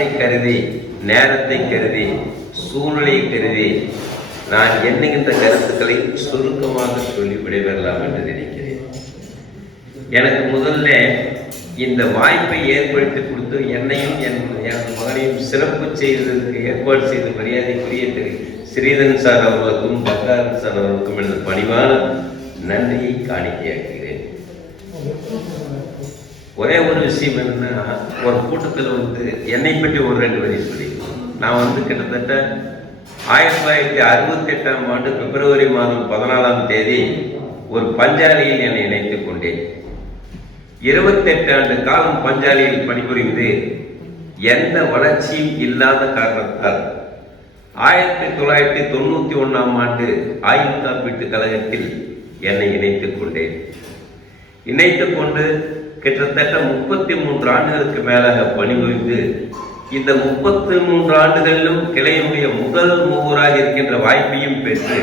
காலத்தை கருதி, நேரத்தை கருதி, சூழ்நிலையை கருதி நான் எண்ணுகின்ற கருத்துக்களை சுருக்கமாக சொல்லி விடைபெறலாம் என்று நினைக்கிறேன். எனக்கு முதல்ல இந்த வாய்ப்பை ஏற்படுத்தி கொடுத்து என்னையும் எனது மகனையும் சிறப்பு செய்ததற்கு ஏற்பாடு செய்த மரியாதைக்குரிய திரு ஸ்ரீதரன் சார் அவர்களுக்கும் பக்தாரன் சார் அவர்களுக்கும் எனது பணிவான நன்றியை காணிக்கையாக்குகிறேன். ஒரே ஒரு விஷயம் என்னன்னா, ஒரு கூட்டத்தில் என்னை பற்றி ஒரு 2 வரி சொல்லியிருக்கோம். நான் கிட்டத்தட்ட 1968ஆம் ஆண்டு பிப்ரவரி மாதம் 14ஆம் தேதி ஒரு பஞ்சாலையில் என்னை இணைத்துக் கொண்டேன். 28 ஆண்டு காலம் பஞ்சாலையில் பணிபுரிந்து எந்த வளர்ச்சியும் இல்லாத காரணத்தால் 1991ஆம் ஆண்டு ஆயுள் காப்பீட்டு கழகத்தில் என்னை இணைத்துக் கொண்டேன். இணைத்துக் கொண்டு கிட்டத்தட்ட 33 ஆண்டுகளுக்கு மேலாக பணிபுரிந்து இந்த 33 ஆண்டுகளிலும் கிளையினுடைய முதல் மூவராக இருக்கின்ற வாய்ப்பையும் பெற்று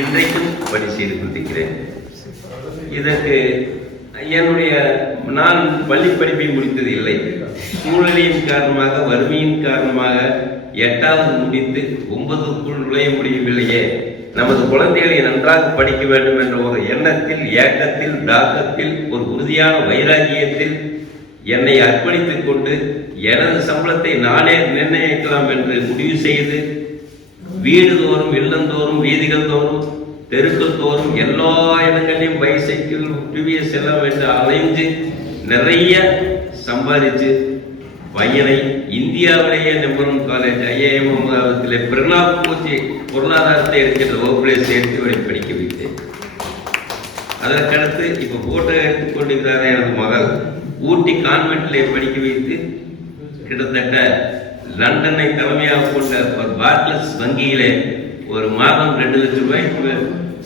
இன்றைக்கும் பணி செய்து கொண்டிருக்கிறேன். இதற்கு நான் பள்ளி படிப்பை முடித்தது இல்லை. சூழ்நிலையின் காரணமாக, வறுமையின் காரணமாக 8வது முடித்து 9க்குள் நுழைய முடியவில்லையே. நமது குழந்தைகளை நன்றாக படிக்க வேண்டும் என்ற ஒரு எண்ணத்தில், ஏக்கத்தில், தாக்கத்தில், ஒரு உறுதியான வைராகியத்தில் என்னை அர்ப்பணித்துக் கொண்டு எனது சம்பளத்தை நானே நிர்ணயிக்கலாம் என்று முடிவு செய்து வீடு தோறும், இல்லந்தோறும், வீதிகள் தோறும், தெருக்கள் தோறும் எல்லா இடங்களையும் பைசைக்கிள், டிவிஎஸ் எல்லாம் என்று அலைஞ்சு நிறைய சம்பாதிச்சு பையனை இந்தியாவிலேயே நம்பரும் காலேஜ் IIM பிரணாப் முகர்ஜி பொருளாதாரத்தை எடுக்கின்ற வகுப்பிலே சேர்த்து படிக்க வைத்தேன். அதற்கடுத்து இப்ப போட்டோ எடுத்துக்கொண்டிருக்கிறார் எனது மகள் ஊட்டி கான்வென்ட்லே படிக்க வைத்து கிட்டத்தட்ட லண்டனை தலைமையாக கொண்ட ஒரு பார்க்லஸ் வங்கியிலே ஒரு மாதம் 2 லட்சம் ரூபாய்க்கு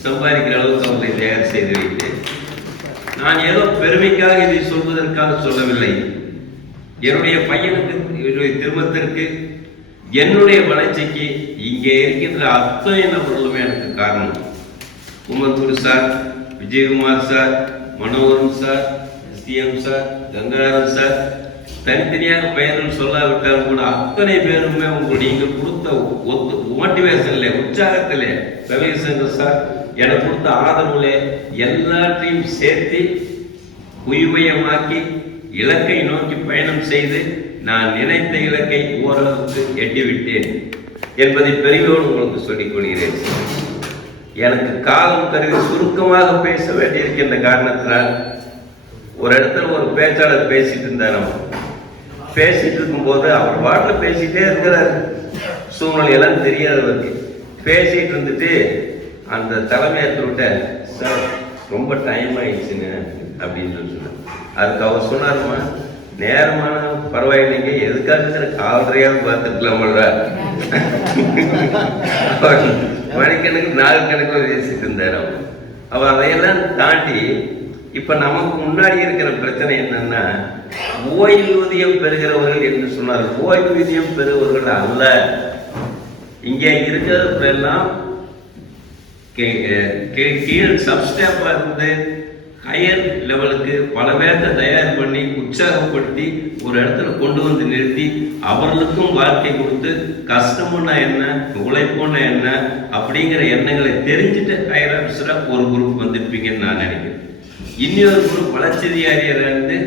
சம்பாதிக்கிற அளவுக்கு அவர்களை தயார் செய்து வைத்தேன். நான் ஏதோ பெருமைக்காக இதை சொல்வதற்காக சொல்லவில்லை. என்னுடைய பையனுக்கு, என்னுடைய திருமணத்திற்கு, என்னுடைய வளர்ச்சிக்கு இங்கே இருக்கின்ற அத்தனை நபர்களுமே எனக்கு காரணம். Umarguru sir, Vijayakumar sir, Manoharan sir, SDM sir, Gangadharan sir, தனித்தனியாக பெயர்கள் சொல்லாவிட்டாலும் கூட அத்தனை பேருமே நீங்கள் கொடுத்த மோட்டிவேஷன்ல, உற்சாகத்திலே, ரவிசங்கர் சார் எனக்கு கொடுத்த ஆதரவுல எல்லாத்தையும் சேர்த்து உயிர்மயமாக்கி இலக்கை நோக்கி பயணம் செய்து நான் நினைத்த இலக்கை ஓரளவுக்கு எட்டிவிட்டேன் என்பதை பெரியோடு உங்களுக்கு சொல்லிக் கொள்கிறேன். எனக்கு காலம் கருதி சுருக்கமாக பேச வேண்டியிருக்கின்ற காரணத்தினால் ஒரு இடத்துல ஒரு பேச்சாளர் பேசிட்டு இருந்தார். பேசிட்டு இருக்கும்போது அவர் பாட்டில் பேசிட்டே இருக்கிறார். சூழ்நிலை எல்லாம் தெரியாதவருக்கு பேசிட்டு இருந்துட்டு அந்த தலைமையேற்று விட்ட சார் ரொம்ப டைம் ஆயிடுச்சுங்க அப்படின்னு சொன்னார். அதுக்கு அவர் சொன்னாருமா, நேரமான பரவாயில்லைங்க, எதுக்காக காவல்றையாவது பார்த்துக்கலாமல்ல. மணிக்கணக்கு 4 கணக்கு பேசிட்டு இருந்தார். அவர் அதையெல்லாம் தாண்டி இப்ப நமக்கு முன்னாடி இருக்கிற பிரச்சனை என்னன்னா, ஓய்வூதியம் பெறுகிறவர்கள் என்று சொன்னார். ஓய்வூதியம் பெறுவர்கள் அல்ல. இங்கே இருக்கிறதெல்லாம் கீழ் சப்ஸ்டாஃபா இருந்து ஹையர் லெவலுக்கு பல பேர்த்த தயார் பண்ணி உற்சாகப்படுத்தி ஒரு இடத்துல கொண்டு வந்து நிறுத்தி அவர்களுக்கும் வாழ்க்கை கொடுத்து கஷ்டம்னா என்ன, உழைப்புன்னா என்ன அப்படிங்கிற எண்ணங்களை தெரிஞ்சுட்டு ஹையர் ஆஃபீஸரா ஒரு குரூப் வந்திருப்பீங்கன்னு நான் நினைக்கிறேன். இன்னொரு குரூப் வளர்ச்சிதிகாரியாக இருந்து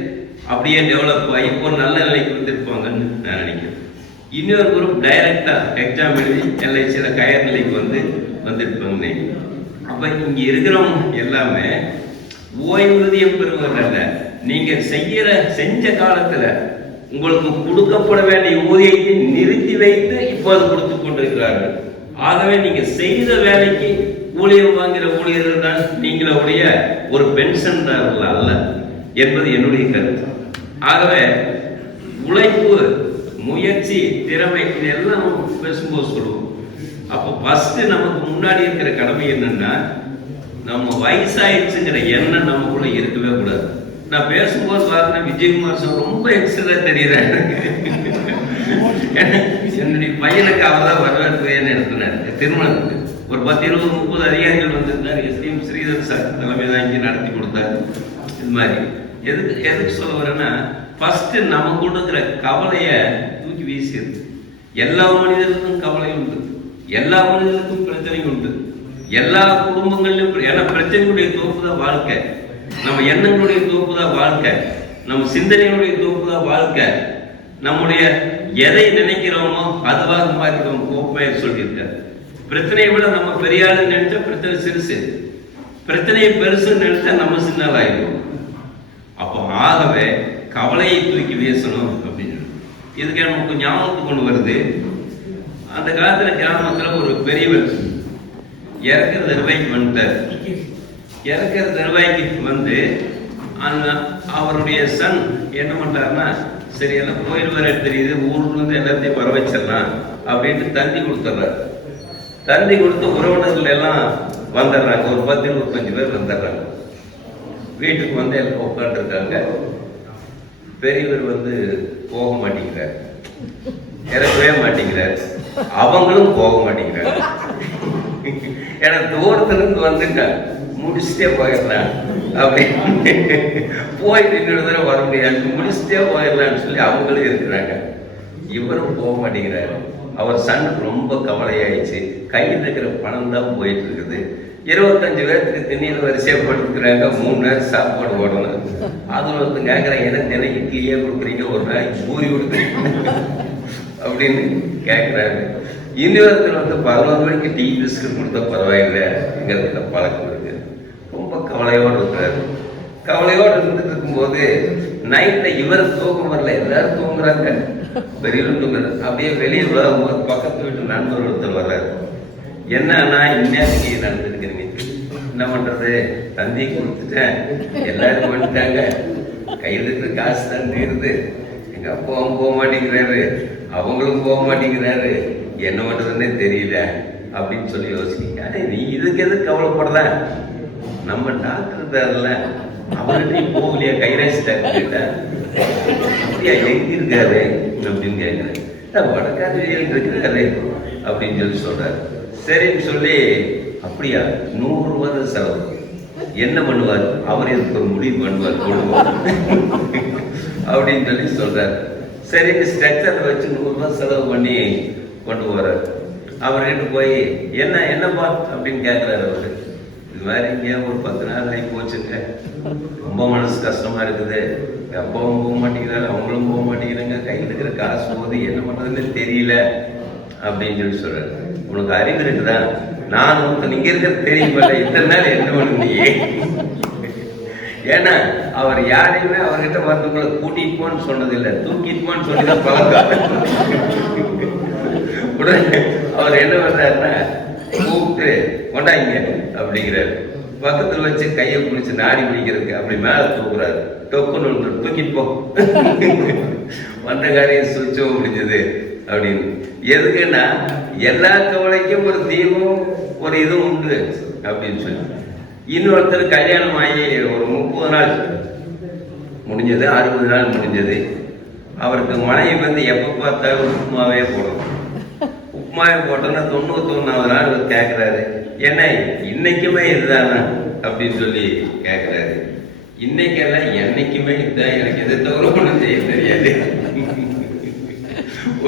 அப்படியே டெவலப் ஆகி ஒரு நல்ல நிலைக்கு வந்திருப்பாங்கன்னு நான் நினைக்கிறேன். இன்னொரு குரூப் டைரக்டா எக்ஸாம் எழுதி LICல கயர் நிலைக்கு வந்திருப்பாங்க. அப்ப இங்க இருக்கிறவங்க எல்லாமே ஓய்வூதியம் பெறுவதல்ல, நீங்க செஞ்ச காலத்துல உங்களுக்கு கொடுக்கப்பட வேண்டிய ஊதியத்தை நிறுத்தி வைத்து இப்போது கொடுத்து கொண்டிருக்கிறார்கள். ஆகவே நீங்க செய்த வேலைக்கு ஊழியர் வாங்குகிற ஊழியர்கள் தான் நீங்களுடைய ஒரு பென்ஷன்தாரர்கள் அல்ல என்பது என்னுடைய கருத்து. ஆகவே உழைப்பு, முயற்சி, திறமை இதெல்லாம் பேசும்போது சொல்லுவோம். அப்போ ஃபர்ஸ்ட் நமக்கு முன்னாடி இருக்கிற கடமை என்னன்னா, நம்ம வயசாயிடுச்சுங்கிற எண்ணம் நமக்குள்ள இருக்கவே கூடாது. நான் பேசும்போது பார்த்தா விஜயகுமார் சார் ரொம்ப எக்ஸ்ட்ரா தெரியுறாரு. என்னுடைய பையனுக்கு அவர் தான் வரவேற்பு நடத்தினார். திருமணத்துக்கு ஒரு 10, 20, 30 அதிகாரிகள் வந்திருந்தார். SDM ஸ்ரீதர் சார் தலைமை தான் இங்கே நடத்தி கொடுத்தாரு. இது மாதிரி எதுக்கு சொல்ல வரேன்னா, ஃபர்ஸ்ட் நமக்கு இருக்கிற கவலைய தூக்கி வீசிடுது. எல்லா மனிதருக்கும் கவலை உண்டு, எல்லா மனிதருக்கும் பிரச்சனை உண்டு, எல்லா குடும்பங்களிலும். ஏன்னா பிரச்சனைகளுடைய தொகுப்பு தான் வாழ்க்கை, நம்ம எண்ணங்களுடைய தொகுப்பு தான் வாழ்க்கை, நம்ம சிந்தனைகளுடைய தொகுப்பு தான் வாழ்க்கை. நம்முடைய எதை நினைக்கிறோமோ அதுவாக மாறிடுவோம். கோப்பையர் சொல்லியிருக்காரு, பிரச்சனையை விட நம்ம பெரிய ஆளு நினைச்சா பிரச்சனை சிறுசு, பிரச்சனையை பெருசு நினைச்சா நம்ம சின்ன ஆயிடுவோம். அப்போ ஆகவே கவலையை தூக்கி வீசணும் அப்படின்னு இதுக்கு நமக்கு ஞாபகத்துக்கு கொண்டு வருது. அந்த காலத்துல கிராமத்துல ஒரு பெரியவர் இறக்குற தருவாய்க்கு வந்துட்டார். இறக்குற தருவாய்க்கு வந்து அவருடைய சன் என்ன பண்றாருன்னா, சரி எல்லாம் போயிடுவார தெரியுது, ஊருக்கு வந்து எல்லாத்தையும் வர வச்சிடலாம் அப்படின்ட்டு தந்தி கொடுத்துட்றாரு. தந்தி கொடுத்து உறவினர்கள் எல்லாம் வந்துடுறாங்க, ஒரு 10-25 பேர் வந்துடுறாங்க. வீட்டுக்கு வந்து எல்லாம் உட்காந்துருக்காங்க. பெரியவர் வந்து போக மாட்டேங்கிறார், இறக்கவே மாட்டேங்கிறார், அவங்களும் போக மாட்டேங்கிறார். ஏன்னா தூரத்துல இருந்து வந்துட்டாங்க, முடிச்சுட்டே போயிடலாம் அப்படின்னு போயிட்டு இன்னொரு தடவை வர முடியாது, முடிச்சுட்டே போயிடலான்னு சொல்லி அவங்களும் இருக்கிறாங்க. இவரும் போக மாட்டேங்கிறாரு. அவர் சனுக்கு ரொம்ப கவலையாயிடுச்சு. கையில் இருக்கிற பணம் தான் போயிட்டு இருக்குது. 25 பேருக்கு திண்ணீர் வரிசையா படுத்துக்கிறாங்க, 3 நேரம் சாப்பாடு போடணும். அதுல ஒருத்தர் கேட்கறாங்க, என்ன தினம் இட்லியே கொடுக்குறீங்க, ஒரு நாளைக்கு பூரி கொடுக்குறீங்க அப்படின்னு கேட்கிறாரு. இன்னொருத்தர் வந்து 11 மணிக்கு டீ பிஸ்கட் கொடுத்தா பரவாயில்லைங்கிறதுல பழக்கம் இருக்கு. ரொம்ப கவலையோடு இருக்கிறாரு. கவலையோடு இருந்துட்டு இருக்கும்போது நைட்ல இவர் தூக்கம் வரல, எல்லாரும் தூங்குறாங்க, பெரியவரும் தூங்குறாரு. அப்படியே வெளியே வரும்போது பக்கத்து வீட்டு நண்பர் ஒருத்தர் வர்றாரு. என்னன்னா இந்நேரத்துக்கு நடந்துருக்குறீங்க, என்ன பண்றது, தந்தி கொடுத்துட்டேன், எல்லாரும் வந்துட்டாங்க, கையில் இருக்கிற காசு தான் தீருது, எங்க அப்பாவும் போக மாட்டேங்கிறாரு, அவங்களும் போக மாட்டேங்கிறாரு, என்ன பண்றதுன்னே தெரியல அப்படின்னு சொல்லி யோசிக்க. நீ இதுக்கு எது கவலைப்படுற, நம்ம டாக்டர் தரல, அவர்கிட்டையும் போகலையா, கைராசி டாக்டர் அப்படியா, எங்க இருக்காரு அப்படின்னு கேட்கிறேன். வடக்காதிரியில் இருக்கிறாரு அப்படின்னு சொல்லி சொல்றாரு. சரின்னு சொல்லி, அப்படியா 100 ரூபாய் செலவு, என்ன பண்ணுவார் அவர், எனக்கு ஒரு முடிவு பண்ணுவார் கொள்வார் அப்படின்னு சொல்லி சொல்றாரு. சரின்னு ஸ்ட்ரக்சரை வச்சு 100 ரூபாய் செலவு பண்ணி கொண்டு போறாரு. அவர்கிட்ட போய் என்னப்பா அப்படின்னு கேட்கிறாரு. அவரு இது மாதிரி இங்கே ஒரு 10 நாள் ஆகி போச்சுங்க, ரொம்ப மனசு கஷ்டமா இருக்குது, அப்பாவும் போக மாட்டேங்கிறாரு, அவங்களும் போக மாட்டேங்கிறாங்க, கையில் இருக்கிற காசு போகுது, என்ன பண்றதுன்னு தெரியல அப்படின்னு சொல்லி சொல்றாரு. உனக்கு அறிவு இருக்குதா, நான் உனக்கு இங்க இருக்கிறது தெரியுமா, இத்தனை நாள் என்ன பண்ணுங்க. ஏன்னா அவர் யாரையுமே அவர்கிட்ட வரதுக்குள்ள கூட்டிட்டு போன்னு சொன்னதில்லை, தூக்கிட்டு போன்னு சொல்லிதான் பழக்கம். உடனே அவர் என்ன பண்றாருன்னா, கூப்பிட்டு கொண்டாங்க அப்படிங்கிறாரு. பக்கத்துல வச்சு கையை பிடிச்சு நாடி பிடிக்கிறதுக்கு அப்படி மேல தூக்குறாரு. டொக்குன்னு தூக்கிட்டு போ, வந்த காரியம் சுவிச்சோ முடிஞ்சது அப்படின்னு. எதுக்குன்னா எல்லா கவலைக்கும் ஒரு தீர்வும் ஒரு இதுவும் உண்டு அப்படின்னு சொல்லி. இன்னொருத்தர் கல்யாணம் ஆகி ஒரு 30 நாள் முடிஞ்சது, 60 நாள் முடிஞ்சது. அவருக்கு மனைவி வந்து எப்ப பார்த்தாலும் உப்புமாவே போடணும். உப்புமாவே போட்டோன்னா 91வது நாள் அவர் கேட்கிறாரு, என்ன இன்னைக்குமே இதுதானா அப்படின்னு சொல்லி கேட்கிறாரு. இன்னைக்கெல்லாம் என்னைக்குமே இதுதான், எனக்கு எதை தவிர ஒன்றும் செய்ய தெரியாது,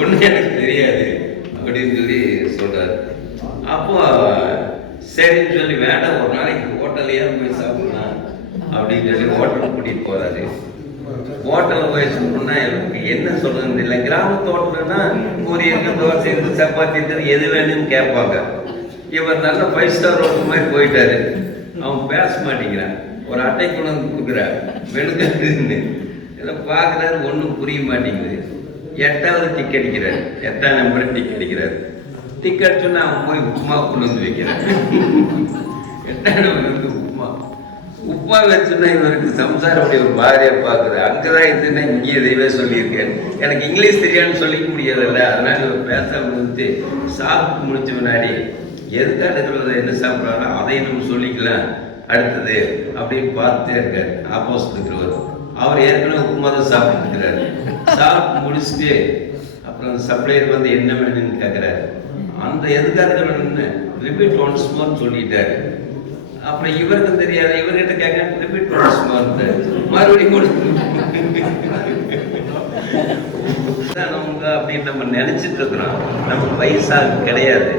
ஒண்ணு எனக்கு தெரியாது அப்படின்னு சொல்லி சொல்றாரு. அப்போ சரின்னு சொல்லி, வேண்டாம் ஒரு நாளைக்கு ஹோட்டல்லையே போய் சாப்பிடலாம் அப்படின்னு சொல்லி ஹோட்டல் கூட்டிட்டு போறாரு. ஹோட்டலில் போய் சொன்னா எனக்கு என்ன சொல்றதுன்னு இல்லை. கிராமத்து ஹோட்டல்னா பூரி இருக்கு, தோசை இருக்கு, சப்பாத்தி இருக்கு, எது வேணும்னு கேட்பாங்க. இவர் நல்ல 5 ஸ்டார் ஹோட்டல் மாதிரி போயிட்டாரு. அவன் பேச மாட்டேங்கிறான், ஒரு அட்டை கொண்டு வந்து கொடுக்குறாரு, வெளுக்குன்னு இதை பார்க்குறாரு, ஒன்றும் புரிய மாட்டேங்குது. 8வது டிக் அடிக்கிறாரு, 8ஆம் நம்பர் டிக் அடிக்கிறாரு. டிக் அடிச்சோன்னா அவன் போய் உப்புமா கொண்டு வந்து வைக்கிறான். 8ஆம் நம்பருக்கு உப்புமா வச்சுன்னா இவருக்கு சம்சாரம் அப்படி ஒரு மாதிரியா பார்க்குறது. அங்கதான் இதுன்னா இங்கே எதையவே சொல்லியிருக்கேன், எனக்கு இங்கிலீஷ் தெரியாதுன்னு சொல்லிக்க முடியாதுல்ல, அதனால இவர் பேச முடிஞ்சு சாப்பிட்டு முடிச்ச முன்னாடி எதுக்காக இருக்கிறத என்ன சாப்பிட்றாரோ அதையும் நம்ம சொல்லிக்கலாம் அடுத்தது அப்படின்னு பார்த்துட்டே இருக்காரு. ஆப்போசிட் இருக்கிறவர் அவர் ஏற்கனவே உப்புமா தான் சாப்பிட்டு இருக்கிறாரு. சாப்பிட்டு முடிச்சுட்டு அப்புறம் சப்ளையர் வந்து என்ன வேணும்னு கேட்கிறாரு. அந்த எதுக்காக வேணும்னு ரிப்பீட் ஒன்ஸ் மோர்னு சொல்லிட்டாரு. அப்புறம் இவருக்கும் தெரியாது, இவர்கிட்ட கேட்க ரிப்பீட் பண்ண மறுபடியும் கொடுத்து அப்படின்னு நம்ம நினைச்சிட்டு இருக்கிறோம். நமக்கு வயசாக கிடையாது.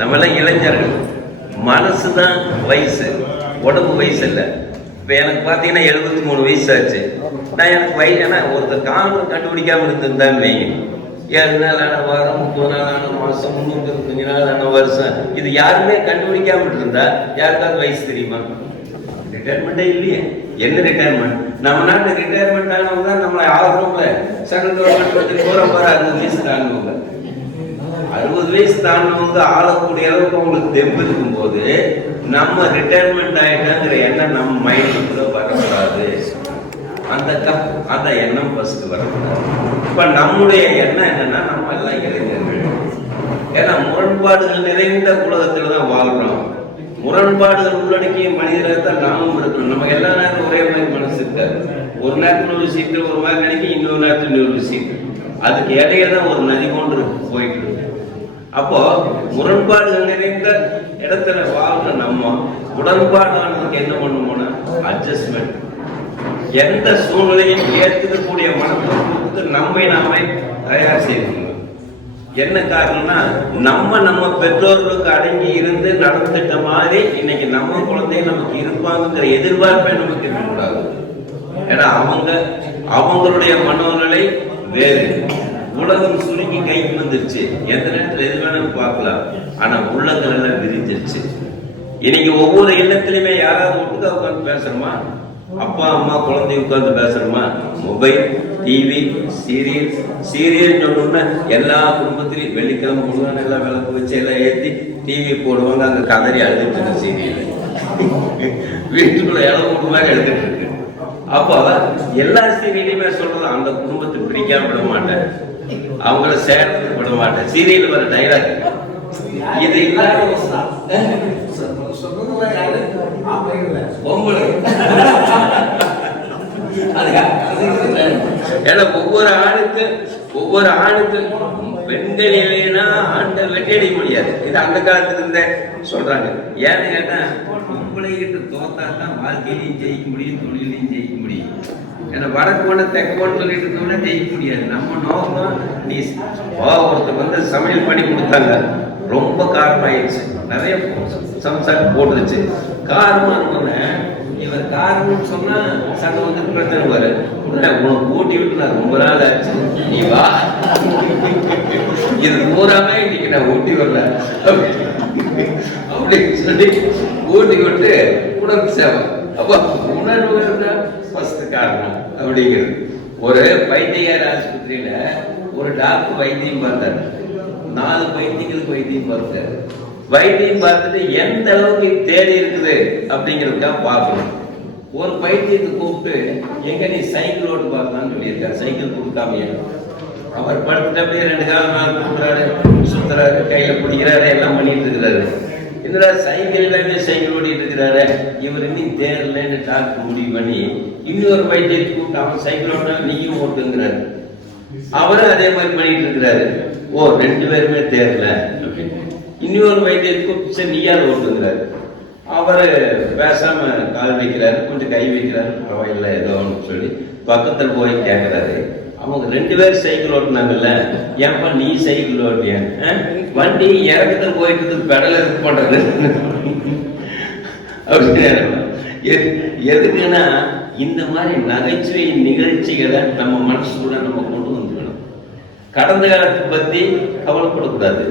நம்ம எல்லாம் இளைஞர்கள். மனசுதான் வயசு, உடம்பு வயசு இல்லை. இப்போ எனக்கு பார்த்தீங்கன்னா 73 வயசு ஆச்சு. நான் எனக்கு வயசு ஏன்னா ஒருத்தர் காலம் கண்டுபிடிக்காம இருந்திருந்தான்னு வைங்க, 7 நாள் ஆன வாரம், 30 நாள் ஆன மாதம், 365 நாள் ஆன வருஷம், இது யாருமே கண்டுபிடிக்காம இருந்தா யாருக்காவது வயசு தெரியுமா? ரிட்டையர்மெண்ட்டே இல்லையே. என்ன ரிட்டையர்மெண்ட்? நம்ம நாட்டு ரிட்டையர்மெண்ட் ஆனவங்க தான் நம்மளை ஆகிறவங்க. சென்ட்ரல் கவர்மெண்ட் போற 60 வயசு தாண்டவங்க, 60 வயசு தாண்டவங்க ஆளக்கூடிய அளவுக்கு அவங்களுக்கு தெம்பு இருக்கும் போது நம்ம ரிட்டையர்மெண்ட் ஆயிட்டாங்கிற எண்ணம் நம்ம மைண்டுக்குள்ள வரக்கூடாது. அந்த எண்ணம் ஃபர்ஸ்ட் வரக்கூடாது. இப்ப நம்முடைய எண்ணம் என்னன்னா, நம்ம எல்லாம் இளைஞர்கள். ஏன்னா முரண்பாடுகள் நிறைந்த உலகத்துல தான் வாழ்றோம். முரண்பாடுகள் உள்ளடக்கிய மனிதர்கள் தான் நாமும் இருக்கணும். நம்ம எல்லா நேரமும் ஒரே மாதிரி மனசு இருக்காது. ஒரு நேரத்தில் ஒரு சீட்டு ஒரு மாதிரி நினைக்க, இன்னொரு நேரத்தில் இன்னொரு சீட்டு. அதுக்கு இடையே தான் ஒரு நதி கொண்டு போயிட்டு இருக்கு. அப்போ முரண்பாடுகள் நிறைந்த இடத்துல வாழ்ற நம்ம உடன்பாடானதுக்கு என்ன பண்ணுமோனா அட்ஜஸ்ட்மெண்ட். எந்த சூழ்நிலையும் ஏற்றுக்கக்கூடிய மனப்பக்குவத்துக்கு நம்மை தயார் செய்யணும். என்ன காரணம்னா, நம்ம பெற்றோர்களுக்கு அடங்கி இருந்து நடந்துட்ட மாதிரி இன்னைக்கு நம்ம குழந்தை நமக்கு இருப்பாங்கிற எதிர்பார்ப்பே நமக்கு இருக்கக்கூடாது. ஏன்னா அவங்களுடைய மனோநிலை வேறு. உலகம் சுருங்கி கைக்கு வந்துருச்சு. எந்த நேரத்தில் எது வேணாலும் பார்க்கலாம். ஆனா உள்ளங்கள் எல்லாம் விரிஞ்சிருச்சு. இன்னைக்கு ஒவ்வொரு இல்லத்திலுமே யாராவது ஒட்டுக்கா உட்காந்து பேசுறோமா? அப்பா அம்மா குழந்தை உட்கார்ந்து பேசணுமா? மொபைல், டிவி, சீரியல் சொன்னோம்னா எல்லா குடும்பத்திலையும் வெள்ளிக்கிழமை முழுவதும் எல்லாம் விளக்கு வச்சு எல்லாம் ஏற்றி டிவி போடுவாங்க. அங்கே கதறி அழுதுட்டு இருக்கு சீரியல். வீட்டுக்குள்ள இளவு குடும்பமாக எடுத்துட்டு இருக்கு. அப்போ எல்லா சீரியலையுமே சொல்றது அந்த குடும்பத்தை பிடிக்காம விட மாட்டேன், அவங்கள சேர்த்து விட மாட்டேன். சீரியல் வர டைலாக் இது இல்லாத ஒவ்வொரு ஆணுக்கு பெண்கள் இல்லைன்னா ஆண்கள் வெட்டியடிக்க முடியாது. இது அந்த காலத்துல இருந்தே சொல்றாங்க. ஏன்னு கேட்டா, பொம்பளைகிட்ட தோத்தா தான் வாழ்க்கையிலையும் ஜெயிக்க முடியும், தொழிலையும் ஜெயிக்க முடியும். ஏன்னா வடக்கு போன தெற்கு போன சொல்லிட்டு இருந்தோம்னா ஜெயிக்க முடியாது. நம்ம நோக்கம் நீ ஒருத்தர் சமையல் பண்ணி கொடுத்தாங்க, ரொம்ப காரமாயிடுச்சு, நிறைய சம்சாரம் போட்டுருச்சு. காரணம் இவர் காரணம்னு சொன்னா சண்டை வந்து பிரச்சனை வரு. உனக்கு ஊட்டி விட்டு நான் ரொம்ப நாள் ஆச்சு, நீ வா, இது பூராமே இன்னைக்கு நான் ஊட்டி வரல அப்படின்னு சொல்லி ஊட்டி விட்டு உணர்வு சேவை. அப்போ உணர்வு ஃபர்ஸ்ட் காரணம் அப்படிங்கிறது. ஒரு வைத்தியர் ஆஸ்பத்திரியில ஒரு டாக்டர் வைத்தியம் பார்த்தாரு. 4 வைத்தியங்களுக்கு வைத்தியம் பார்த்தாரு. வைத்தியம் பார்த்துட்டு எந்த அளவுக்கு தேடி இருக்குது அப்படிங்கிறதுக்காக பார்க்கணும். ஒரு வைத்தியத்தை கூப்பிட்டு, எங்க நீ சைக்கிள் ஓட்டு பார்க்கலான்னு சொல்லியிருக்காரு. சைக்கிள் கொடுக்காமையே அவர் படுத்துட்டு அப்படியே 2 காலம் நாள் கொடுக்குறாரு, சுத்துறாரு, கையில பிடிக்கிறாரு, எல்லாம் பண்ணிட்டு இருக்கிறாரு. என்னடா சைக்கிள் எல்லாமே சைக்கிள் ஓட்டிட்டு இருக்கிறாரு, இவர் இன்னும் தேரலன்னு டாக்டர் முடிவு பண்ணி இன்னொரு வைத்தியத்தை கூப்பிட்டு, அவன் சைக்கிள் ஓட்டினா நீயும் ஓட்டுங்கிறாரு. அவரும் அதே மாதிரி பண்ணிட்டு இருக்கிறாரு. ஓ, 2 பேருமே தேரல. இன்னொரு வைத்தியத்துக்கு நீயால் ஓட்டுங்கிறாரு. அவரு பேசாம கால் வைக்கிறாரு, கொஞ்சம் கை வைக்கிறாரு, பரவாயில்ல ஏதோ சொல்லி பக்கத்தில் போய் கேட்கிறாரு. அவங்க 2 பேரும் சைக்கிள் ஓட்டினாங்கல்ல, ஏன்பா நீ சைக்கிள் ஓட்டிய? வண்டி இறக்கத்தில் போயிட்டு பெடல இது பண்றது அப்படின்னு. எதுக்குன்னா, இந்த மாதிரி நகைச்சுவை நிகழ்ச்சிகளை நம்ம மனசுக்குள்ள நம்ம கொண்டு வந்துக்கணும். கடந்த காலத்தை பத்தி கவலைப்படக்கூடாது,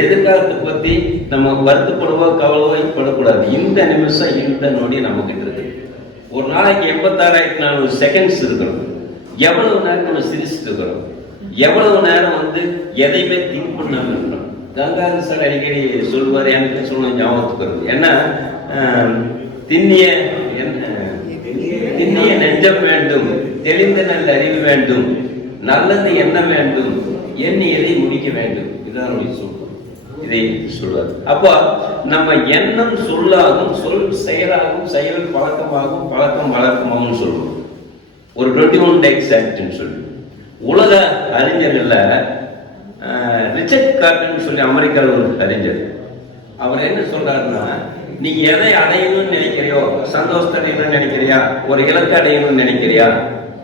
எதிர்காலத்தை பத்தி நம்ம வருத்தப்படுவோ கவலைப்படக்கூடாது. இந்த நிமிஷம் இந்த நொடி நம்ம கிட்ட இருக்கு. ஒரு நாளைக்கு 86,400 செகண்ட்ஸ் இருக்கணும். எவ்வளவு நேரம் நம்ம சிரிச்சுட்டு இருக்கிறோம், எவ்வளவு நேரம் எதையுமே திங்க் பண்ணாம இருக்கணும். கங்காதர் சார் அடிக்கடி சொல்லுவார், எனக்கு சொல்ல ஞாபகத்துக்கு வருது. ஏன்னா திண்ணிய நெஞ்சம் வேண்டும், தெளிந்த நல்ல அறிவு வேண்டும், நல்லது எண்ணம் வேண்டும், எண்ணி எதை முடிக்க வேண்டும். இதான் சொல்லுவோம், இதை சொல்வார். அப்போ நம்ம எண்ணம் சொல்லாகும், சொல் செயலாகும், செயல் பழக்கமாகும், பழக்கம் வழக்கமாகும் சொல்லுவோம். ஒரு 21 டேக்ஸ் ஆக்ட்னு சொல்லி உலக அறிஞர்கள்ல ரிச்சர்ட் கார்டன் சொல்லி அமெரிக்காவில் ஒரு அறிஞர், அவர் என்ன சொல்றாருன்னா, நீ எதை அடையணும்னு நினைக்கிறியோ, சந்தோஷத்தை அடையணும்னு நினைக்கிறியா, ஒரு இலக்கு அடையணும்னு நினைக்கிறியா,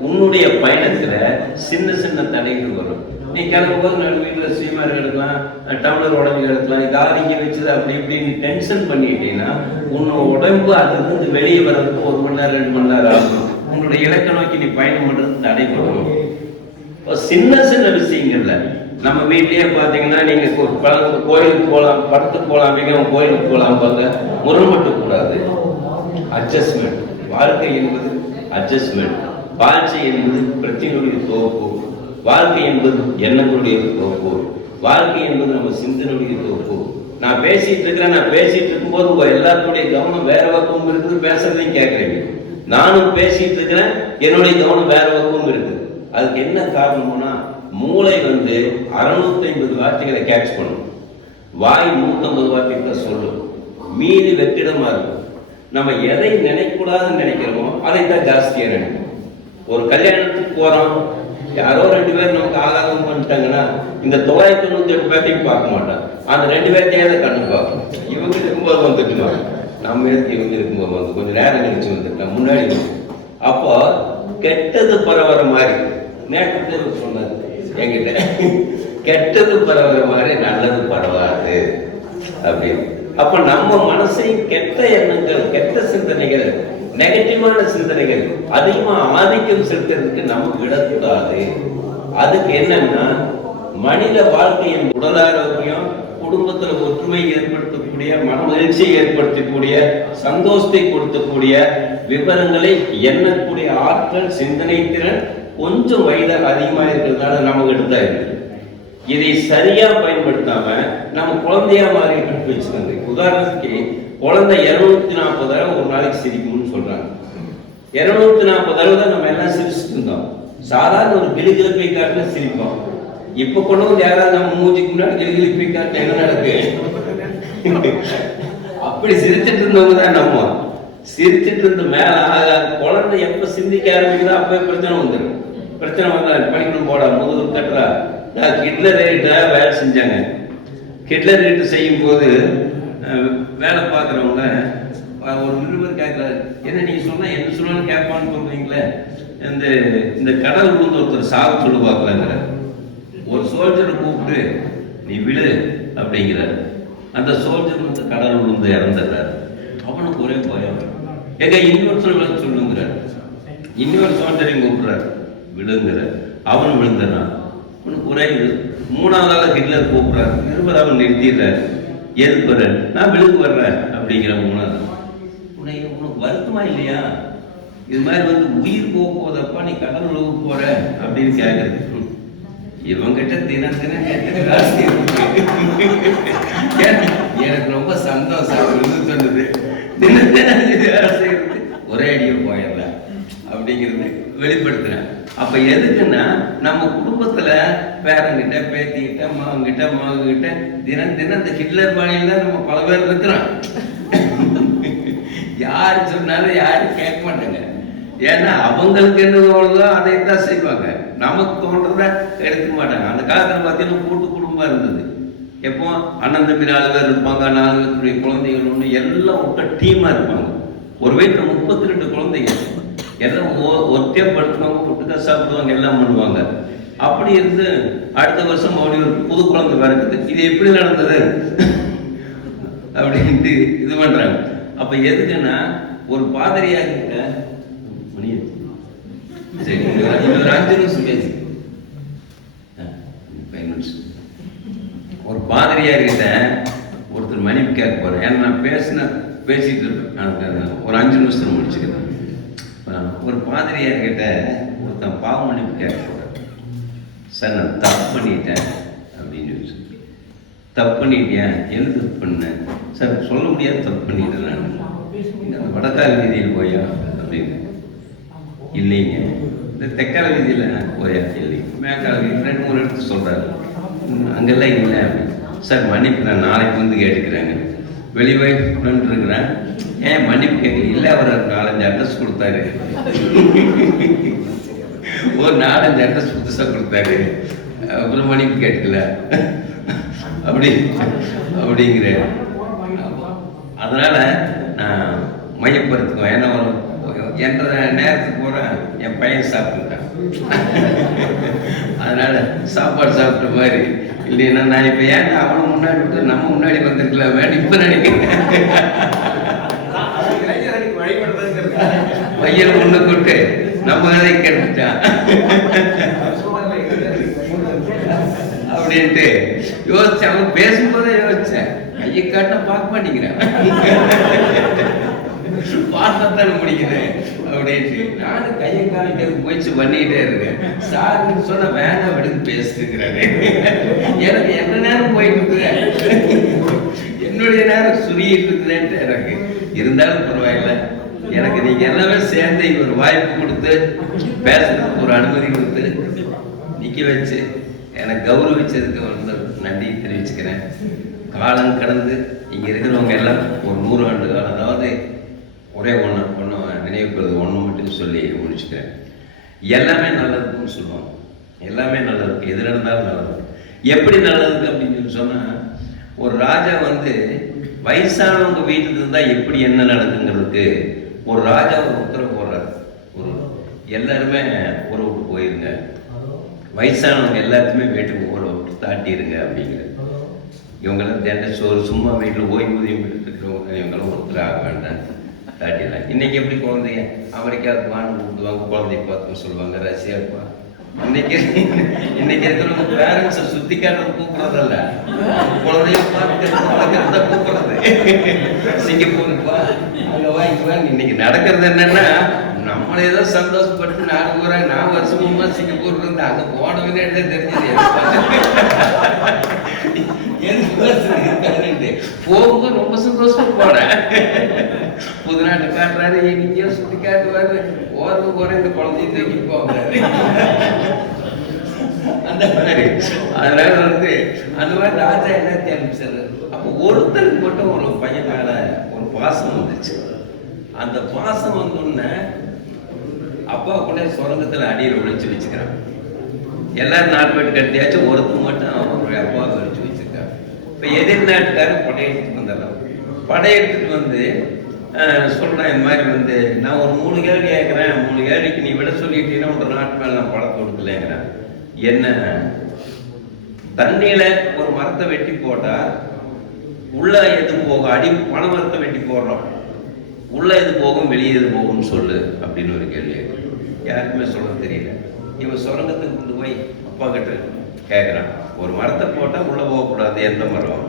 உன்னுடைய பயணத்துல சின்ன சின்ன தடைகள் வரும். நீ கிளம்பும் போது நான் வீட்டுல சீமாரி எடுக்கலாம், டம்ளர் உடம்பு எடுக்கலாம், இதாவது இங்க வச்சது அப்படி இப்படின்னு டென்ஷன் பண்ணிட்டீங்கன்னா உன்னோட உடம்பு அதுல இருந்து வெளியே வர்றதுக்கு 1 மணி நேரம் 2 மணி நேரம் ஆகும். உன்னுடைய இலக்கை நோக்கி நீ பயணம் பண்றது தடைப்படும். சின்ன சின்ன விஷயங்கள்ல நம்ம வீட்லயே பாத்தீங்கன்னா நீங்க கோயிலுக்கு போகலாம், படத்துக்கு போகலாம், கோயிலுக்கு போகலாம் பாங்க, முரண்பட்டு கூடாது. அட்ஜஸ்ட்மெண்ட். வாழ்க்கை என்பது அட்ஜஸ்ட்மெண்ட். வாழ்க்கை என்பது பிரச்சனையுடைய தொகுப்பு. வாழ்க்கை என்பது எண்ணங்களுடைய தொகுப்பு. வாழ்க்கை என்பது நம்ம சிந்தனையுடைய தொகுப்பு. நான் பேசிட்டு இருக்கும்போது உங்க எல்லாத்துடைய கவனம் வேற பக்கமும் இருக்குது, பேசுறதையும் கேட்கறீங்க. நானும் பேசிட்டு இருக்கிறேன், என்னுடைய கவனம் வேற பக்கமும் இருக்குது. அதுக்கு என்ன காரணம்னா, மூளை 650 வார்த்தைகளை கேட்ச் பண்ணும், வாய் 150 வார்த்தைகளை சொல்லும், மீதி வெற்றிடமா இருக்கும். நம்ம எதை நினைக்கூடாதுன்னு நினைக்கிறோமோ அதைத்தான் ஜாஸ்தியா நினைக்கும். ஒரு கல்யாணத்துக்கு போறோம், யாரோ 2 பேர் நமக்கு ஆகாதம் பண்ணிட்டாங்கன்னா இந்த 998 பேர்த்தையும் பார்க்க மாட்டோம், அந்த 2 பேர்த்தையாவது கண்ணு பார்க்கும். இவங்க இருக்கும்போது வந்துட்டுவாங்க, நம்ம இவங்க இருக்கும்போது வந்து கொஞ்சம் நேரம் கழிச்சு வந்துட்டோம் முன்னாடி. அப்போ கெட்டது பரவற மாதிரி நேற்று சொன்னது என்கிட்ட, கெட்டது பரவற மாதிரி நல்லது பரவாது அப்படின்னு. அப்ப நம்ம மனசையும் கெட்ட எண்ணங்கள், கெட்ட சிந்தனைகள், நெகட்டிவான சிந்தனைகள் அதிகமா ஆதிக்கம் செலுத்துறதுக்கு நம்ம விடக்கூடாது. அதுக்கு என்னன்னா, மனித வாழ்க்கையின் உடல் ஆரோக்கியம், குடும்பத்துல ஒற்றுமை ஏற்படுத்தக்கூடிய, மன மகிழ்ச்சியை ஏற்படுத்தக்கூடிய, சந்தோஷத்தை கொடுக்கக்கூடிய, விவரங்களை எண்ணக்கூடிய ஆற்றல், சிந்தனை திறன் கொஞ்சம் வயதாக அதிகமா இருக்கிறதுனால நமக்கு எடுத்தா இருக்கு. இதை சரியா பயன்படுத்தாம நம்ம குழந்தையா மாறிட்டு வச்சுக்கோங்க. உதாரணத்துக்கு குழந்தை 240 தடவை ஒரு நாளைக்கு சிரிக்கணும்னு சொல்றாங்க. 240 தடவை தான் நம்ம எல்லாம் சிரிச்சுட்டு இருந்தோம். சாதாரண ஒரு கிளிகிழப்பை காட்டுல சிரிப்போம். இப்ப கொண்டு வந்து யாராவது நம்ம மூஞ்சிக்கு முன்னாடி கிளிகிழப்பை காட்டு என்ன நடக்கு? அப்படி சிரிச்சிட்டு இருந்தவங்க தான் நம்ம. சிரிச்சிட்டு இருந்த மேல குழந்தை எப்ப சிந்திக்க ஆரம்பிக்குதோ அப்பவே பிரச்சனை வந்துடும். பிரச்சனை வந்தா படிக்கணும் போடா, முதுகு கட்டுறா. நான் ஹிட்லர் வேலை செஞ்சாங்க. ஹிட்லர் செய்யும் போது வேலை பார்க்குறவங்க ஒரு நிருபர் கேட்குறாரு, என்ன நீங்க சொன்னா என்ன சொன்னாலும் கேட்பான்னு சொல்றீங்களே, இந்த கடல் விழுந்து ஒருத்தர் சாக சொல்லு பார்க்கலாங்கிற. ஒரு சோல்ஜரை கூப்பிட்டு நீ விழு அப்படிங்கிறார். அந்த சோல்ஜர் கடல் விழுந்து இறந்துடுறாரு. அவனுக்கு ஒரே பயம், எங்க இன்னொருத்தர் விழு சொல்லுங்கிறார். இன்னொரு சோல்ஜரையும் கூப்பிடுறாரு, விழுங்குறார். அவன் விழுந்துறான். அவனுக்கு ஒரே இது. 3வது ஆள ஹிட்லர் கூப்பிடுறாரு, நிருபர் அவன் நிறுத்திடுறாரு. எதுக்கு வர்ற? நான் விழுந்து வர்றேன் அப்படிங்கிற. 3வது உனக்கு வருத்தமா இல்லையா? இது மாதிரி உயிர் போதப்பா நீ கடல் உழவு போற அப்படின்னு கேட்கறது. இவங்கிட்ட தினம் எனக்கு ரொம்ப சந்தோஷம் சொன்னது. ஒரே அடியில் போயிடல அப்படிங்கிறது வெளிப்படுத்துறேன். அப்ப எதுக்குன்னா, நம்ம குடும்பத்துல பேரங்கிட்ட, பேத்திக்கிட்ட, மகங்கிட்ட தினம் இந்த ஹிட்லர் பாணியில நம்ம பல பேர் இருக்கிறோம். யாரு சொன்னாலும் யாரும் கேட்க மாட்டாங்க. ஏன்னா அவங்களுக்கு என்ன தோணுதோ அதைத்தான் செய்வாங்க. நமக்கு தோன்றத எடுக்க மாட்டாங்க. அந்த காலத்துல பார்த்தீங்கன்னா கூட்டு குடும்பம் இருந்தது. எப்போ அண்ணன் தம்பி 4 பேர் இருப்பாங்க, 4 பேருடைய குழந்தைகள் ஒன்று, எல்லாம் ஒட்ட டீமா இருப்பாங்க. ஒரு வீட்டில் 32 குழந்தைங்க, எல்லாம் ஒத்தையா படுத்துவாங்க, ஒட்டுக்கா சாப்பிடுவாங்க, எல்லாம் பண்ணுவாங்க. அப்படி இருந்து அடுத்த வருஷம் மறுபடியும் ஒரு புது குழந்தை பிறக்குது. இது எப்படி நடந்தது அப்படின்ட்டு இது பண்றாங்க. அப்ப எதுக்குன்னா, ஒரு பாதிரியார் கிட்ட சரி ஒரு 5 நிமிஷம் பேசி, ஒரு பாதிரியார் கிட்ட ஒருத்தர் மன்னிப்பு கேட்க போறேன். ஏன்னா நான் பேசிட்டு இருப்பேன், ஒரு 5 நிமிஷத்துல முடிச்சுக்கிறேன். ஒரு பாதிரியார் கிட்ட ஒருத்தன் பாவ மன்னிப்பு கேட்க போறேன். சார் நான் தப்பு பண்ணிட்டேன் அப்படின்னு சொல்லி. தப்பு பண்ணிட்டேன், என்ன தப்பு பண்ணேன் சார்? சொல்ல முடியாது, தப்பு பண்ணிட்டேன் நான். வடக்கால வீதியில் போயா அப்படின்னு. இல்லைங்க. இந்த தெற்கால வீதியில் போயா? இல்லைங்க. மேற்கால வீதியில் 2-3 இடத்து சொல்றாரு, அங்கெல்லாம் இல்லை அப்படின்னு. சார் மன்னிப்பு நான் நாளைக்கு கேட்டுக்கிறேங்க. வெளியே இருக்கிறேன். ஏன் மன்னிப்பு கேட்க? இல்லை, அவர் 4-5 அட்ரஸ் கொடுத்தாரு. ஒரு 4-5 அட்ரஸ் புதுசா கொடுத்தாரு, அப்புறம் மன்னிப்பு கேட்கல அப்படிங்கிற. அதனால நான் மையப்படுத்துவேன். ஏன்னா என்ற நேரத்துக்கு பூரா என் பையன் சாப்பிட்டுட்டான். அதனால சாப்பாடு சாப்பிட்ட மாதிரி இல்லைன்னா நான் இப்ப ஏன் அவனை முன்னாடி விட்டு நம்ம முன்னாடி வந்திருக்கலாமே இப்ப நினைக்கிறேன். பையன் ஒண்ணு கூட்டு நம்ம அதை கெடுத்துட்டான் அப்படின்ட்டு யோசிச்சேன். அவன் பேசும்போதே யோசிச்சேன், கையை காட்ட பார்க்க மாட்டேங்கிறேன், பார்த்தத்தானே முடிக்கிறேன் அப்படின்ட்டு நானும் கையை காமிக்கிறது முயற்சி பண்ணிக்கிட்டே இருக்கேன். சாருன்னு சொன்ன வேண்டாம் விடுத்து பேசிட்டுக்கிறாரு. எனக்கு என்ன நேரம் போயிட்டு இருக்கிறேன், என்னுடைய நேரம் சுருகிட்டு இருக்குதுன்ட்டு எனக்கு இருந்தாலும் பரவாயில்ல. எனக்கு நீங்க எல்லாமே சேர்ந்து ஒரு வாய்ப்பு கொடுத்து பேசுறதுக்கு ஒரு அனுமதி கொடுத்து நிக்க வச்சு எனக்கு கௌரவிச்சதுக்கு வந்து நன்றி தெரிவிச்சுக்கிறேன். காலம் கடந்து இங்க இருக்கிறவங்க எல்லாம் ஒரு 100 ஆண்டு காலம், அதாவது ஒரே ஒன்று நினைவுப்படுறது ஒன்று மட்டும் சொல்லி முடிச்சுக்கிறேன். எல்லாமே நல்லதுன்னு சொல்லுவாங்க, எல்லாமே நல்லதுக்கு எது நடந்தாலும் நல்லது. எப்படி நல்லதுக்கு அப்படின்னு சொல்லி சொன்னா, ஒரு ராஜா வந்து வயசானவங்க வீட்டுல இருந்தா எப்படி என்ன நடக்குங்கிறதுக்கு ஒரு ராஜா ஒரு உத்தரவு போடுறாரு. ஒரு எல்லாருமே ஊரை விட்டு போயிருங்க, வயசானவங்க எல்லாத்தையுமே வீட்டுக்கு ஊரை விட்டு தாட்டிடுங்க அப்படிங்கிறது. இவங்கெல்லாம் தேண்ட சோறு சும்மா வீட்டில் ஓய்வூதியம் இருக்கிறவங்க இவங்கெல்லாம் ஒருத்தர் ஆக வேண்டாம், தாட்டிடலாம். இன்னைக்கு எப்படி குழந்தைங்க அமெரிக்காவுக்கு வான்னு கூப்பிடுவாங்க, குழந்தைய பார்த்துன்னு சொல்லுவாங்க, ரஷ்யாவுக்கு. இன்னைக்கு இருக்கிறவங்க பேரண்ட்ஸை சுத்தி காட்டுறது கூப்பிடுறதில்ல, குழந்தைய பார்த்து கூப்பிடுறது. சிங்கப்பூருக்குவா அங்க வாங்கிக்குவா. இன்னைக்கு நடக்கிறது என்னன்னா, நம்மளே தான் சந்தோஷப்பட்டு 4 ஊரா நான் வருஷமா சிங்கப்பூர் இருந்து அங்க போனவங்க தெரிஞ்சது போகும்போது ரொம்ப சந்தோஷமா போனேன். புது நாட்டு காட்டுறாரு, எங்கேயோ சுத்தி காட்டுவாரு, ஓரவு போற இந்த குழந்தைய தூக்கி போகிறாரு. அந்த மாதிரி அதனால வந்து அந்த மாதிரி ராஜா என்ன தேர்வு. அப்போ ஒருத்தருக்கு மட்டும் ஒரு பையன் மேல ஒரு பாசம் வந்துச்சு. அந்த பாசம் வந்தோடனே அப்பா கூட சுரங்கத்துல அடியில் ஒழிச்சு வச்சுக்கிறான். எல்லாரும் 4 பேர் கட்டியாச்சும் ஒருத்தர் மட்டும் அவருடைய அப்பாவை ஒழிச்சு வச்சிருக்காரு. இப்ப எதிர்நாட்டுக்காரர் படையெடுத்துட்டு வந்துடுறான். படையெடுத்துட்டு வந்து சொல்றேன், இந்த மாதிரி வந்து நான் ஒரு 3 கேள்வி கேட்கிறேன், 3 கேள்விக்கு நீ விட சொல்லிட்டீங்கன்னா உங்க நாட்டு மேல நான் பழத்தை கொடுக்கலங்கிறேன். என்ன, தண்ணியில ஒரு மரத்தை வெட்டி போட்டா உள்ள எது போகும், அடி பனை மரத்தை வெட்டி போடுறோம், உள்ள எது போகும் வெளியே எது போகும்னு சொல்லு அப்படின்னு ஒரு கேள்வி. யாருக்குமே சொல்ல தெரியல. இவன் சுரங்கத்துக்கு கொண்டு போய் அப்பா கிட்ட கேட்குறான், ஒரு மரத்தை போட்டா உள்ள போகக்கூடாது, எந்த மரம்?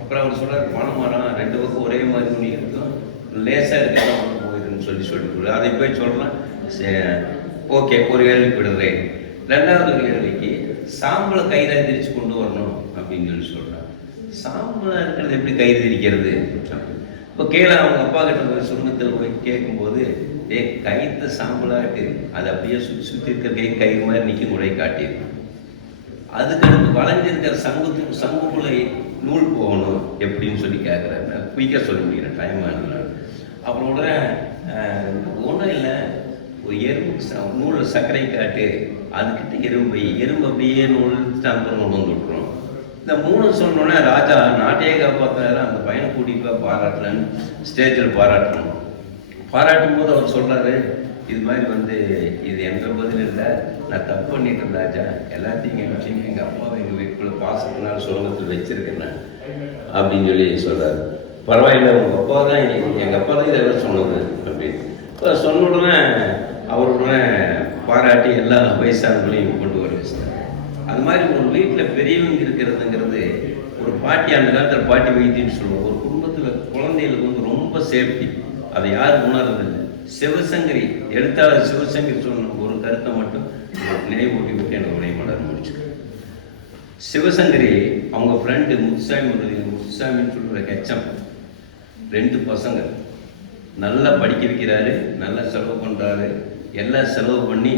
அப்புறம் அவர் சொல்றாரு, பனை மரம் 2 பக்கம் ஒரே மாதிரி துணி இருக்கும், லேசா இருக்கிறதா போயிருன்னு சொல்லி அதை போய் சொல்றான். ஓகே, ஒரு கேள்விக்கு விடுறேன். 2வது ஒரு கேள்விக்கு சாம்பலை கையில திரிச்சு கொண்டு வரணும் அப்படின்னு சொல்றான். சாம்பலா இருக்கிறது எப்படி கை திரிக்கிறது? இப்போ கீழே அவங்க அப்பா கிட்ட போய் சுருங்கத்தில் போய் கேட்கும்போது, கைத்த சாம்பலாட்டு அதை அப்படியே சுற்றி இருக்கிற கயிறு மாதிரி நிற்கும் உடைய காட்டியிருக்கு. அதுக்கு வளைஞ்சிருக்கிற சங்குக்குள்ள நூல் போகணும் எப்படின்னு சொல்லி கேட்குறாரு. நான் குயிக்காக சொல்ல முடியல, டைம் ஆகல. அப்புறம் உடனே ஒன்றும் இல்லை, ஒரு எறும்பு நூலில் சர்க்கரை காட்டு, அதுக்கிட்ட எறும்பு அப்படியே நூல் அப்புறம் கொண்டு வந்து விட்டுரும். இந்த 3 சொன்னோன்னே ராஜா நாட்டையே காப்பாற்றாரு. அந்த பையனை கூட்டிட்டு போய் பாராட்டலன்னு ஸ்டேஜில் பாராட்டணும். பாராட்டும் போது அவர் சொல்றாரு, இது மாதிரி வந்து இது என்ற பதில் இல்லை, நான் தப்பு பண்ணிட்டேன் ராஜா, எல்லாத்தையும் எங்கள் விஷயம் எங்கள் அப்பாவை எங்கள் வீட்டுக்குள்ள பாசத்தினால் சுலபத்தில் வச்சிருக்கேன் அப்படின்னு சொல்லி சொல்றாரு. பரவாயில்ல, உங்கள் அப்பா தான் எங்கள் அப்பா தான் இதெல்லாம் சொன்னது அப்படின்னு. இப்போ சொன்ன உடனே அவருடனே பாராட்டி எல்லா வயசானங்களையும் கொண்டு வர வச்சுட்டாங்க. அது மாதிரி ஒரு வீட்டில் பெரியவங்க இருக்கிறதுங்கிறது ஒரு பாட்டி, அந்த காலத்தில் பாட்டி வைத்தியன்னு சொல்லுவோம். ஒரு குடும்பத்தில் குழந்தைகளுக்கு வந்து ரொம்ப சேஃப்டி, அதை யாரும் உணர்றதில்லை. சிவசங்கரி எழுத்தாளர் சிவசங்கரி சொன்ன ஒரு கருத்தை மட்டும் நினைவூட்டி விட்டு எனக்கு உடைய மலர் முடிச்சுக்கிறேன். சிவசங்கரி அவங்க ஃப்ரெண்டு முத்துசாமின்னு சொல்ற ஹெச்எம், 2 பசங்க நல்லா படிக்க வைக்கிறாரு, நல்லா செலவு பண்றாரு, எல்லாம் செலவு பண்ணி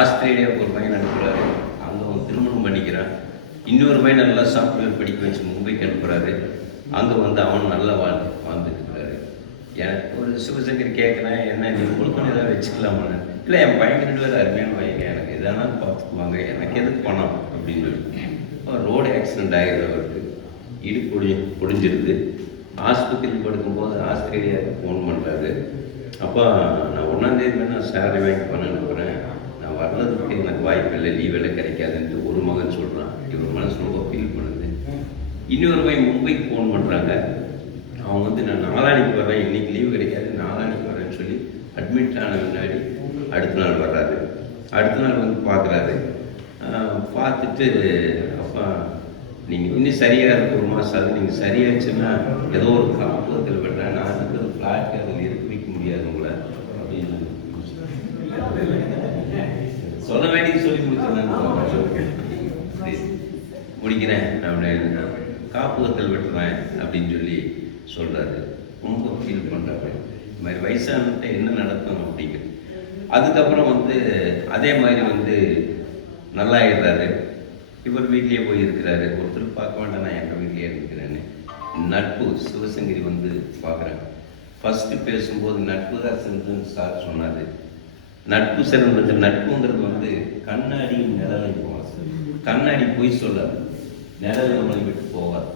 ஆஸ்திரேலியாவுக்கு ஒரு பையன் அனுப்புறாரு, அங்கே ஒரு திருமணம் பண்ணிக்கிறான். இன்னொரு பையன் நல்லா சாஃப்ட்வேர் படிக்க வச்சு மும்பைக்கு அனுப்புறாரு, அங்கே வந்து அவன் நல்லா வாழ்ந்துட்டு இருக்கிறாரு. எனக்கு ஒரு சிவசங்கரி கேட்குறேன், என்ன நீ கொடுக்கணும் ஏதாவது வச்சுக்கலாமான்னு. இல்லை, என் பையன் 2 பேர் அருமையான பையங்க, எனக்கு எதனாலும் பார்த்துக்குவாங்க, எனக்கு எதுக்கு பணம் அப்படின்னு சொல்லி. ரோடு ஆக்சிடென்ட் ஆகிடுது, அவருக்கு இடுப்பு பொடிஞ்சிருது, ஆஸ்பத்திரியில் படுக்கும்போது ஆஸ்திரேலியாவுக்கு ஃபோன் பண்ணுறாரு. அப்போ நான் 1ஆம் தேதி நான் சேலரி வாங்கி பண்ண அனுப்புகிறேன், நான் வர்றதுக்கு எனக்கு வாய்ப்பு இல்லை, லீவ் எல்லாம் கிடைக்காதுன்ட்டு ஒரு மகன் சொல்கிறான். இவர் மனசு ரொம்ப ஃபீல் பண்ணுது. இன்னொரு பையன் மும்பைக்கு ஃபோன் பண்ணுறாங்க. அவங்க வந்து நான் நாளானிக்கு வர்றேன், இன்றைக்கி லீவு கிடைக்காது, நாளானிக்கு வரேன்னு சொல்லி அட்மிட் ஆன முன்னாடி அடுத்த நாள் வர்றாரு. அடுத்த நாள் வந்து பார்க்குறாரு. பார்த்துட்டு அப்பா நீங்கள் இன்னும் சரியாக இருக்கு, ஒரு மாதம் ஆகுது, நீங்கள் சரியாச்சுன்னா ஏதோ ஒரு காப்பகத்தில் விடுறேன், நான் இருக்கிற ஃப்ளாட் அதில் இருக்க வைக்க முடியாது உங்களை அப்படின்னு சொல்ல வேண்டியது சொல்லி முடிக்கிறேன் அப்படின்னு காப்பகத்தில் விட்டுறேன் அப்படின்னு சொல்லி சொல்கிறாரு. ரொம்ப ஃபீல் பண்ணுறாரு. இது மாதிரி வயசானத்தை என்ன நடக்கும் அப்படிங்கிறது. அதுக்கப்புறம் வந்து அதே மாதிரி வந்து நல்லாயிடுறாரு. இவர் வீட்லேயே போய் இருக்கிறாரு. ஒருத்தர் பார்க்க வேண்டாம், நான் எங்கள் வீட்லேயே இருக்கிறேன்னு. நட்பு சிவசங்கரி வந்து பார்க்குறேன். ஃபஸ்ட்டு பேசும்போது நட்பு தான் சிறந்ததுன்னு சார் சொன்னார். நட்பு சிறந்தது. நட்புங்கிறது வந்து கண்ணாடியும் நிழலையும் போகாது. கண்ணாடி பொய் சொல்லாது, நிழல் நம்மளை விட்டு போகாது.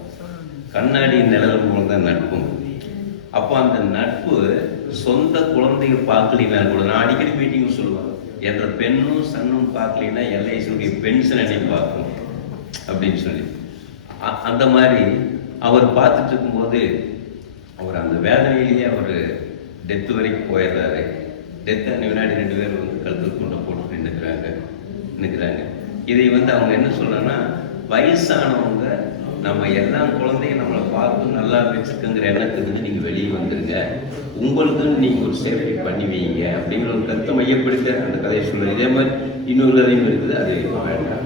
கண்ணாடி நிழல் போல தான் நட்பும். அப்போ அந்த நட்பு சொந்த குழந்தைங்க பார்க்கலினா கூட, நான் அடிக்கடி மீட்டிங் சொல்லுவேன், என்ற பெண்ணும் சன்னும் பார்க்கலினா எல்ஐசியுடைய பென்ஷன் என்னை பார்க்கும் அப்படின்னு சொல்லி. அந்த மாதிரி அவர் பார்த்துட்டு இருக்கும்போது அவர் அந்த வேதனையிலேயே அவர் டெத்து வரைக்கும் போயிடுறாரு. டெத்து அந்த வினாடி 2 பேர் வந்து கழுத்தில் கொண்ட போட்டு நிற்கிறாங்க. இதை வந்து அவங்க என்ன சொல்றாங்கன்னா, வயசானவங்க நம்ம எல்லா குழந்தையும் நம்மளை பார்த்து நல்லா வச்சுருக்குங்கிற எண்ணத்துக்கு நீங்கள் வெளியே வந்துருங்க, உங்களுக்குன்னு நீங்கள் ஒரு சேவை பண்ணி வைங்க அப்படிங்கிற ஒரு கருத்தை மையப்படுத்த அந்த கதையை சொல்லுது. இதே மாதிரி இன்னொரு கதையும் இருக்குது, அது வேண்டாம்.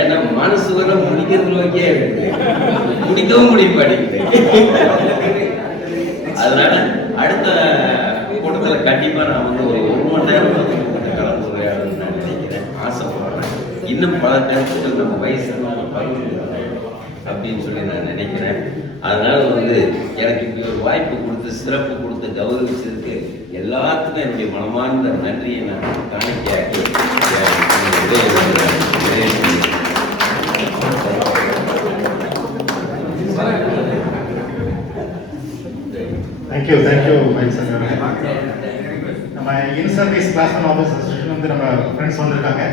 ஏன்னா மனசு வர முடிக்கிறது நோக்கியே முடிக்கவும் முடிப்பாடிக்குது. அதனால அடுத்த கூட்டத்தில் கண்டிப்பாக நான் வந்து ஒரு 1 மணி நேரம் கலந்துரையாடணும்னு நான் நினைக்கிறேன், ஆசைப்படுறேன். இன்னும் பல நேரத்தில் நம்ம வயசு நம்ம பகிர்ந்து அப்படின்னு சொல்லி நான் நினைக்கிறேன். அதனால வந்து எனக்கு இப்படி ஒரு வாய்ப்பு கொடுத்து சிறப்பு கொடுத்து கௌரவிச்சதுக்கு எல்லாத்துக்கும் என்னுடைய மனமார்ந்த நன்றியை நான் காணிக்கையாக்கி தேங்க்யூ நம்ம இன் சர்வீஸ் கிளாஸ் ஆஃபீஸ் வந்து நம்ம ஃப்ரெண்ட்ஸ் வந்திருக்காங்க.